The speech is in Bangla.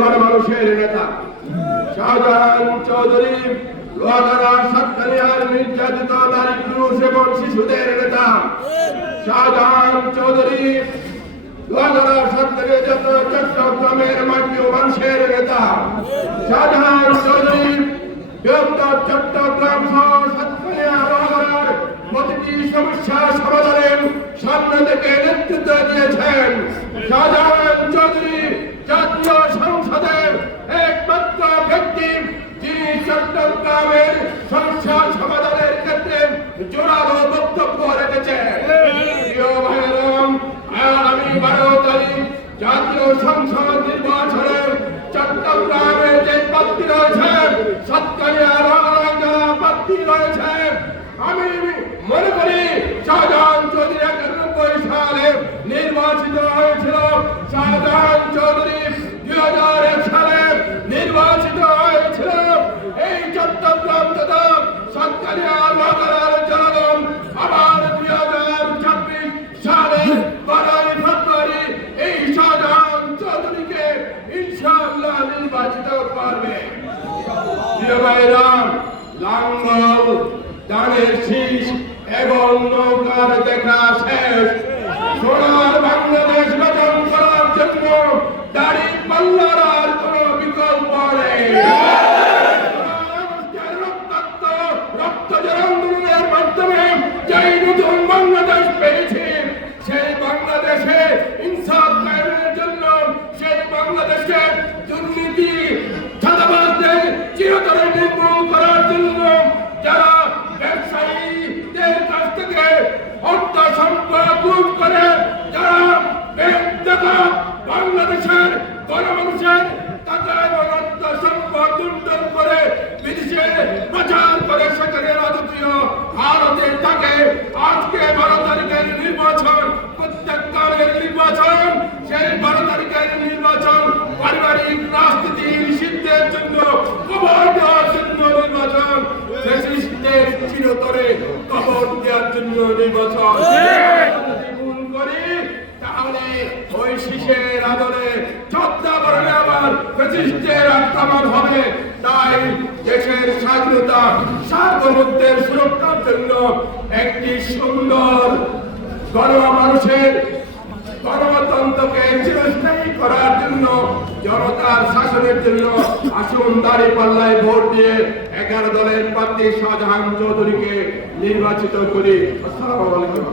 গণমানুষের নেতা শাহজাহান চৌধুরী লোহাগাড়া সাতকানিয়ার নির্যাতিত নারী পুরুষ এবং শিশুদের নেতা শাহজাহান চৌধুরী লোহাগাড়া সাতকানিয়া চট্টগ্রামের মাটি ও মানুষের নেতা শাহজাহান চৌধুরী বৃহত্তর চট্টগ্রাম সহ সাতকানিয়া লোহাগাড়ার প্রতিটি সমস্যা সমাধানের সামনে থেকে নেতৃত্ব দিয়েছেন। শাহজাহান চৌধুরী জাতীয় সংসদের একমাত্র ব্যক্তি যিনি চট্টগ্রামের সমস্যা সমাধানের ক্ষেত্রে জোরালো বক্তব্য রেখেছেন। প্রিয় ভাইয়েরাম, আগামী 12 তারিখ জাতীয় সংসদ নির্বাচনে চট্টগ্রামের যে প্রার্থী রয়েছেন, সাতকানিয়া লোহাগাড়ায় যারা প্রার্থী রয়েছেন, আমি মনে করি শাহজাহান চৌধুরী 91 সালে নির্বাচিত হয়েছিল। শাহজাহান চৌধুরী 2001 সালে নির্বাচিত হয়েছিল। এই চট্টগ্রাম তথা সাতকানিয়া লোহাগাড়ার জনগণ আবার 2026 সালের 12 ফেব্রুয়ারি এই শাহজাহান চৌধুরীকে ইনশাআল্লাহ নির্বাচিত করবে। প্রিয় ভাইরাম, লাঙ্গল ধানের শীষ এবং নৌকার দেখা শেষ। সোনার বাংলাদেশ গঠন করার জন্য দাড়ি পাল্লার আর কোন বিকল্প নেই। রক্ত আন্দোলনের মাধ্যমে যেই নতুন বাংলাদেশ পেয়েছি, সেই বাংলাদেশে ইনসাফ কায়েমের জন্য, সেই বাংলাদেশে দুর্নীতি চাঁদাবাজদের চিরতরে নির্মূল করার জন্য, যারা ব্যবসায়ীদের কাছ থেকে অর্থ সম্পদ লুট করে, যারা বাংলাদেশের গণমানুষের টাকা এবং অর্থ সম্পদ লুণ্ঠন করে বিদেশে প্রচার করে সেখানে রাজকীয় ভারতে থাকে। আজকে 12 তারিখের নির্বাচন প্রত্যেককারের নির্বাচন। সেই 12 তারিখের নির্বাচন পারিবারিক রাজনীতি নিষিদ্ধের জন্য, কবর দেওয়ার জন্য নির্বাচন, ফ্যাসিস্টদের চিরতরে কবর দেওয়ার জন্য নির্বাচন। ভুল করি তাহলে ওই শীষের আদলে চট্টগ্রামে আবার ফ্যাসিস্টদের আক্রমণ হবে। তাই দেশের স্বাধীনতা সার্বভৌমত্বের সুরক্ষার জন্য একটি সুন্দর গণমানুষের গণতন্ত্রকে চিরস্থায়ী করার জন্য, জনতার শাসনের জন্য আসুন দাঁড়িপাল্লায় ভোট দিয়ে 11 দলের প্রার্থী শাহজাহান চৌধুরীকে নির্বাচিত করি। আসসালামু আলাইকুম।